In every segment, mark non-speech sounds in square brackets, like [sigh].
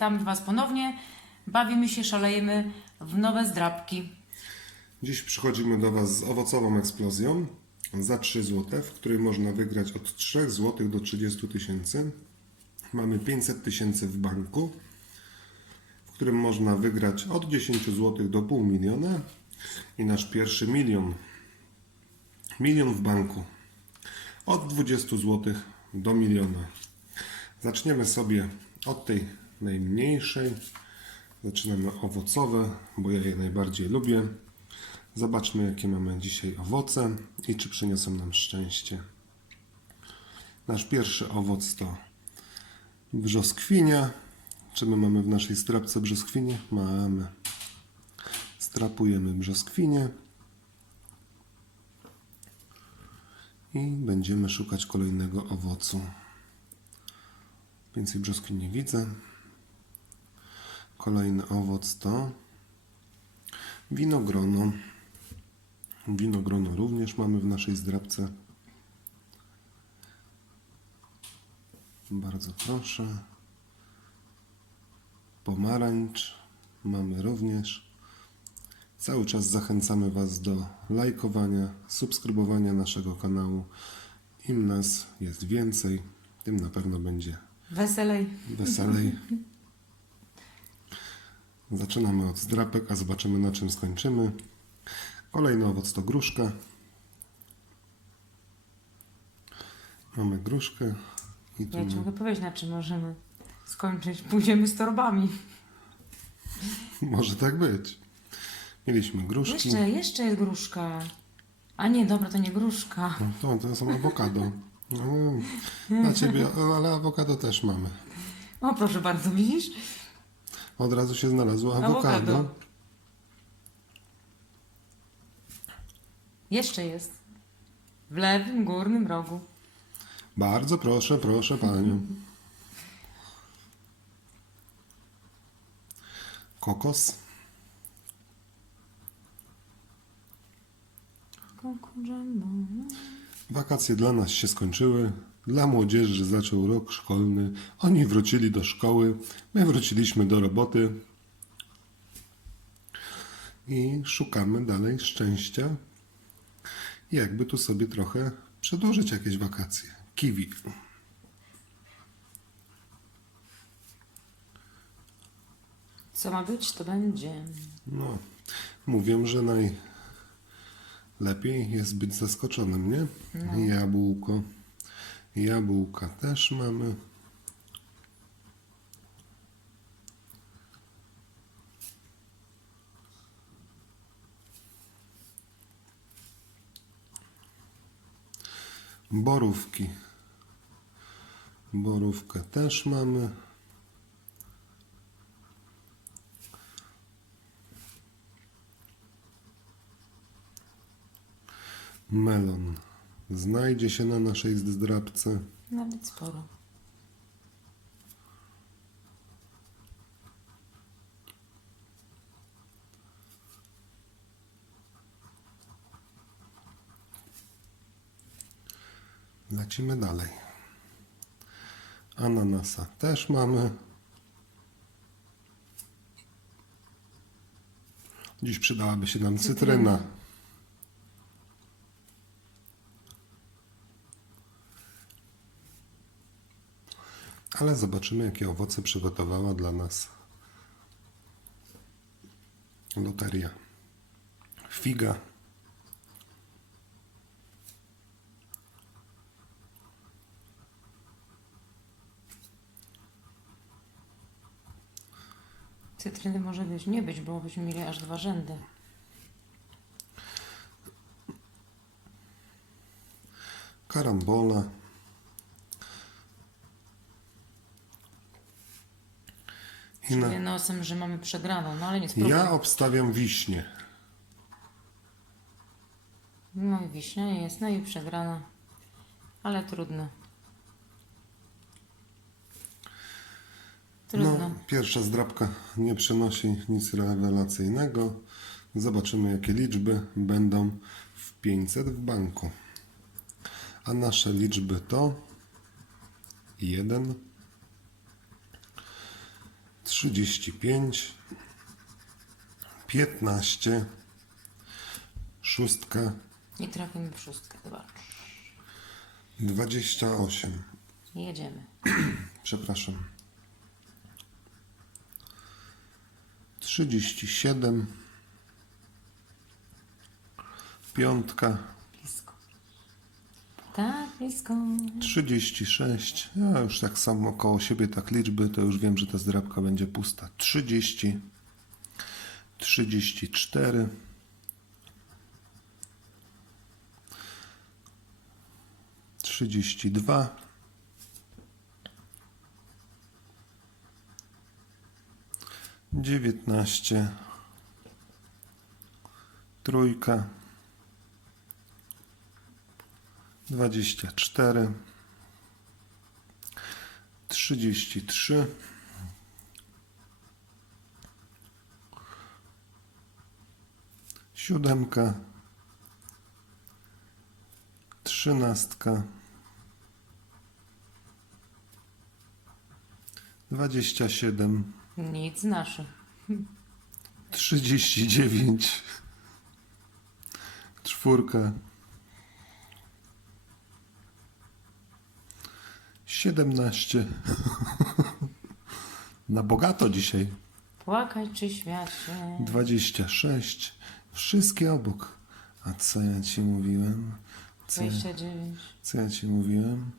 witamy Was ponownie. Bawimy się, szalejemy w nowe zdrabki. Dziś przychodzimy do Was z owocową eksplozją za 3 zł, w której można wygrać od 3 zł do 30 tysięcy. Mamy 500 tysięcy w banku, w którym można wygrać od 10 zł do pół miliona i nasz pierwszy milion. Milion w banku. Od 20 zł do miliona. Zaczniemy sobie od tej najmniejszej. Zaczynamy owocowe, bo ja je najbardziej lubię. Zobaczmy, jakie mamy dzisiaj owoce i czy przyniosą nam szczęście. Nasz pierwszy owoc to brzoskwinia. Czy my mamy w naszej strapce brzoskwinię? Mamy. Strapujemy brzoskwinię. I będziemy szukać kolejnego owocu. Więcej brzoskwin nie widzę. Kolejny owoc to winogrono. Winogrono również mamy w naszej zdrabce. Bardzo proszę. Pomarańcz mamy również. Cały czas zachęcamy Was do lajkowania, subskrybowania naszego kanału. Im nas jest więcej, tym na pewno będzie Weselej. weselej. [laughs] Zaczynamy od zdrapek, a zobaczymy na czym skończymy. Kolejny owoc to gruszka. Mamy gruszkę i tu Ja ci mogę powiedzieć, na czym możemy skończyć. Pójdziemy z torbami. [laughs] może tak być. Mieliśmy gruszki. Jeszcze, jeszcze jest gruszka. A nie, dobra, to nie gruszka. No To, to są awokado. No, dla ciebie, ale awokado też mamy. O, proszę bardzo, widzisz? Od razu się znalazło awokado. Awokado. Jeszcze jest. W lewym górnym rogu. Bardzo proszę, proszę panią. Kokos. Wakacje dla nas się skończyły. Dla młodzieży zaczął rok szkolny. Oni wrócili do szkoły. My wróciliśmy do roboty. I szukamy dalej szczęścia. Jakby tu sobie trochę przedłużyć jakieś wakacje. Kiwi. Co ma być, to będzie. No, mówią, że najlepiej jest być zaskoczonym, nie? Jabłko. Jabłka też mamy. Borówki. Borówkę też mamy. Melon. Znajdzie się na naszej zdrabce. Nawet sporo. Lecimy dalej. Ananasa też mamy. Dziś przydałaby się nam cytryna. Ale zobaczymy, jakie owoce przygotowała dla nas loteria. Figa. Cytryny może być, nie być, bo byśmy mieli aż dwa rzędy. karambola. Na, Czuję nosem, że mamy przegraną, no ale nie spróbuj. ja obstawiam wiśnie. No i wiśnia jest, no i przegrana. Ale trudno. Trudno. No, pierwsza zdrabka nie przynosi nic rewelacyjnego. Zobaczymy, jakie liczby będą w 500 w banku. A nasze liczby to 1, 35, 15, szóstka, Nie trafimy w szóstkę, zobacz. 28. Jedziemy. [clears throat] Przepraszam. 37, piątka. Tak, blisko. 36. Ja już tak sam około siebie tak liczby, to już wiem, że ta zdrabka będzie pusta. 30, 34, 32, 19, trójka, 24, 33, siódemka, trzynastka, dwadzieścia siedem, Nic z naszych. trzydzieści dziewięć, czwórka, siedemnaście. [laughs] Na bogato dzisiaj. Płakać czy śmiać się. 26. Wszystkie obok. A co ja ci mówiłem? Co, 29. co ja ci mówiłem?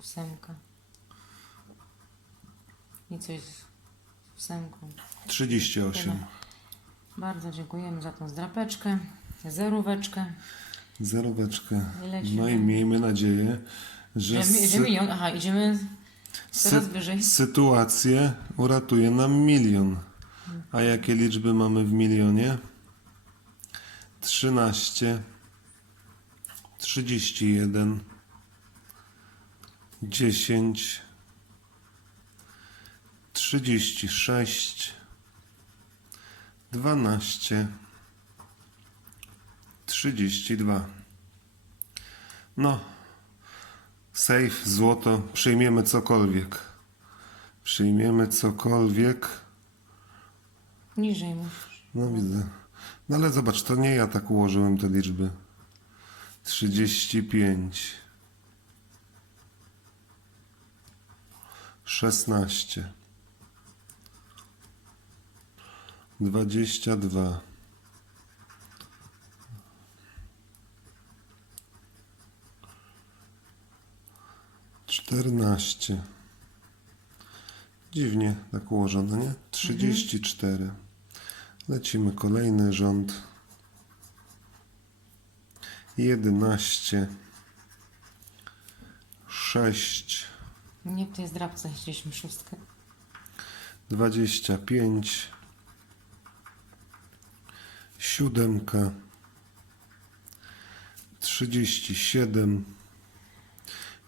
Ósemka. I coś z ósemką. 38. Bardzo dziękujemy za tą zdrapeczkę. Zeróweczkę. Lecimy. No i miejmy nadzieję, że idziemy milion. Aha, idziemy coraz sy- wyżej. sytuację uratuje nam milion. A jakie liczby mamy w milionie? 13, 31, 10, 36, 12, 32. No, safe, złoto, przyjmiemy cokolwiek. Przyjmiemy cokolwiek. Niżej musisz. No widzę. No ale zobacz, to nie ja tak ułożyłem te liczby. 35. 16. 22. 14. Dziwnie tak ułożone, nie? 34. Lecimy kolejny rząd. 11. 6. Nie w tej zdrabce chcieliśmy szóstkę. 25. Siódemka. 37.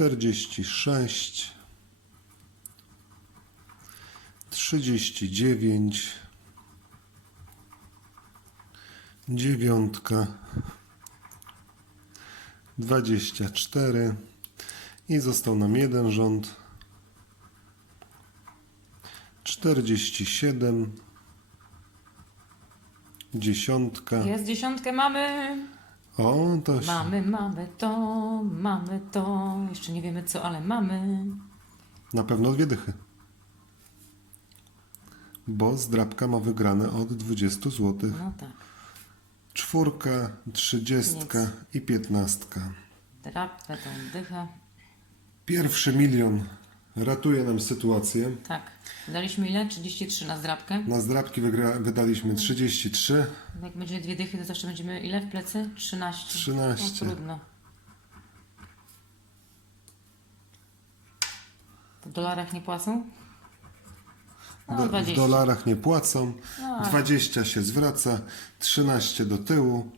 Czterdzieści cztery. Czterdzieści sześć. Trzydzieści dziewięć. Dziewiątka. Dwadzieścia cztery. I został nam jeden rząd. Czterdzieści siedem. Dziesiątka. Jest dziesiątkę, mamy. O, to się... Mamy, mamy to, mamy to. Jeszcze nie wiemy co, ale mamy. Na pewno dwie dychy. Bo zdrabka ma wygrane od 20 zł. No tak. Czwórka, trzydziestka Nic. i piętnastka. Drapę, tą dychę. Pierwszy milion Ratuje nam sytuację. Tak. Wydaliśmy ile? 33 na zdrabkę. Na zdrabki wygra, wydaliśmy 33, no Jak będziemy dwie dychy, to zawsze będziemy ile w plecy? 13. 13. No, trudno. W dolarach nie płacą? No, Do, w dolarach nie płacą, No. 20 się zwraca, 13 do tyłu.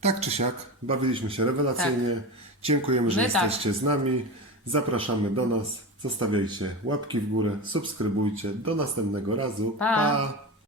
Tak czy siak, bawiliśmy się rewelacyjnie. Tak. Dziękujemy, że My tak. jesteście z nami. Zapraszamy do nas. Zostawiajcie łapki w górę, subskrybujcie. Do następnego razu. pa. pa.